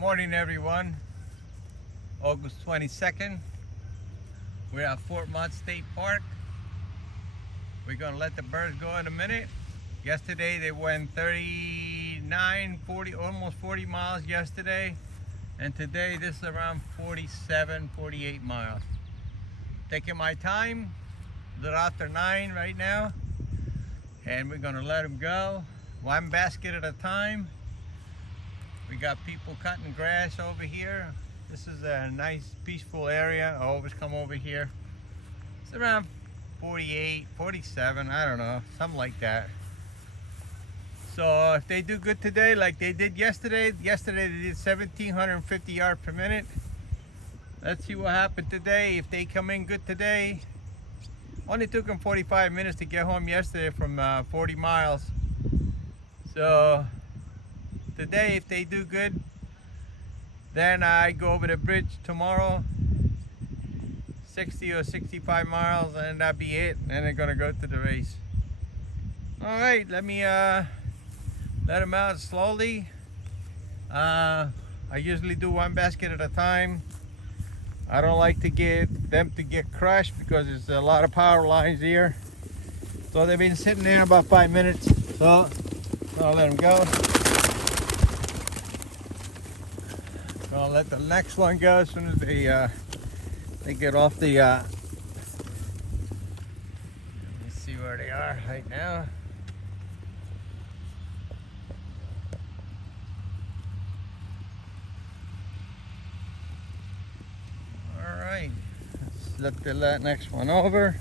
Good morning, everyone. August 22nd. We're at Fort Mott State Park. We're gonna let the birds go in a minute. Yesterday they went 39, 40, almost 40 miles yesterday. And today this is around 47, 48 miles. Taking my time, a little after 9 right now. And we're gonna let them go, one basket at a time. We got people cutting grass over here. This is a nice, peaceful area. I always come over here. It's around 48, 47, I don't know, something like that. So if they do good today, like they did yesterday they did 1,750 yards per minute. Let's see what happened today. If they come in good today, only took them 45 minutes to get home yesterday from 40 miles. So today, if they do good, then I go over the bridge tomorrow, 60 or 65 miles, and that'll be it. And they're gonna go to the race. All right, let me let them out slowly. I usually do one basket at a time. I don't like to get them to get crushed because there's a lot of power lines here. So they've been sitting there about 5 minutes. So I'll let them go. I'll let the next one go as soon as they get off the. Let me see where they are right now. All right, let's let the next one over.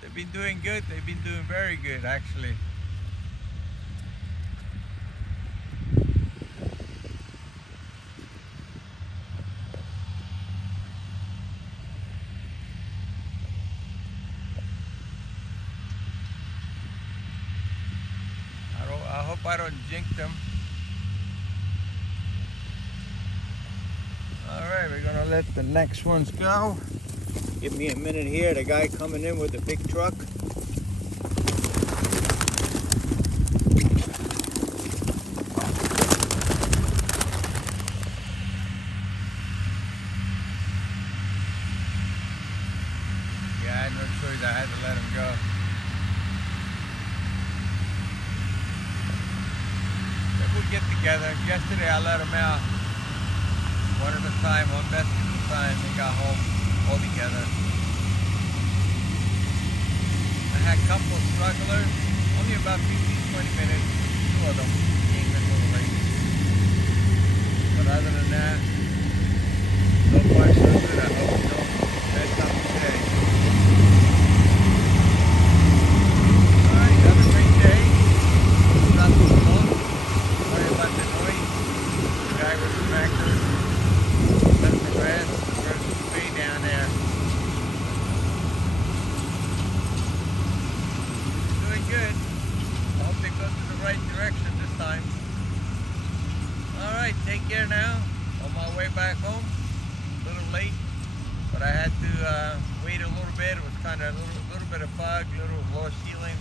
They've been doing good. They've been doing very good, actually. I hope I don't jinx them. All right, we're gonna let the next ones go. Give me a minute here. The guy coming in with the big truck. Yeah, I had no choice. I had to let him go. Then we'll get together. Yesterday I let him out one at a time, one basket at a time. They got home all together. I had a couple of strugglers, only about 15-20 minutes, 2 of them came in a little late. But other than that, so far so good. I hope you don't mess up today. Alright, have a great day. Not too long. Sorry about the noise. The guy with the tractor cutting the grass. Way down there. Doing good. I hope they go to the right direction this time. Alright, take care now. On my way back home. A little late, but I had to wait a little bit. It was kind of a little bit of fog, a little low ceiling.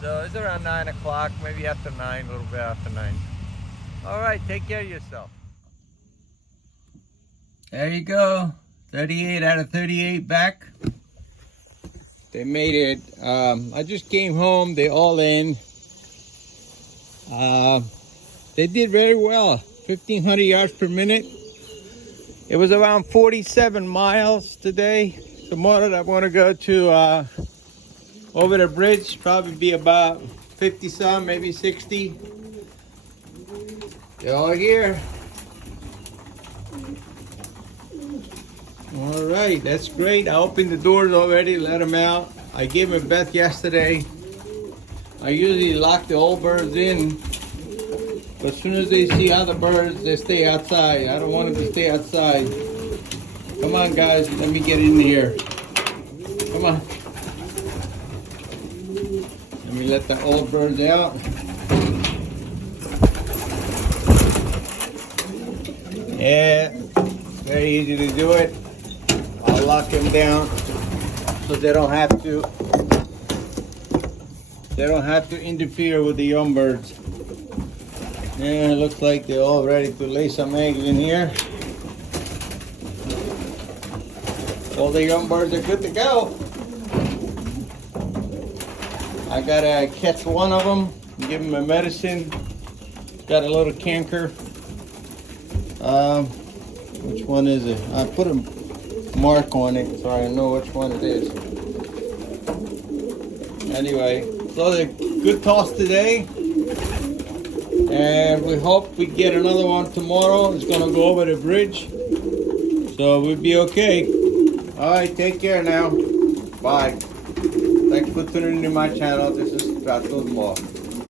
So it's around 9 o'clock, maybe after 9, a little bit after 9. Alright, take care of yourself. There you go, 38 out of 38 back. They made it. I just came home, they all in. They did very well, 1,500 yards per minute. It was around 47 miles today. Tomorrow I'm gonna go to over the bridge, probably be about 50 some, maybe 60. They're all here. All right, that's great. I opened the doors already, let them out. I gave them a bath yesterday. I usually lock the old birds in, but as soon as they see other birds, they stay outside. I don't want them to stay outside. Come on, guys, let me get in here. Come on. Let me let the old birds out. Yeah, very easy to do it. I'll lock them down so they don't have to interfere with the young birds. Yeah, it looks like they're all ready to lay some eggs in here. All the young birds are good to go. I gotta catch one of them, give him a medicine. Got a little canker. Which one is it? I put a mark on it so I know which one it is. Anyway, so the good toss today. And we hope we get another one tomorrow. It's gonna go over the bridge. So we'll be okay. Alright, take care now. Bye. Thanks for tuning into my channel. This is Stratos Law.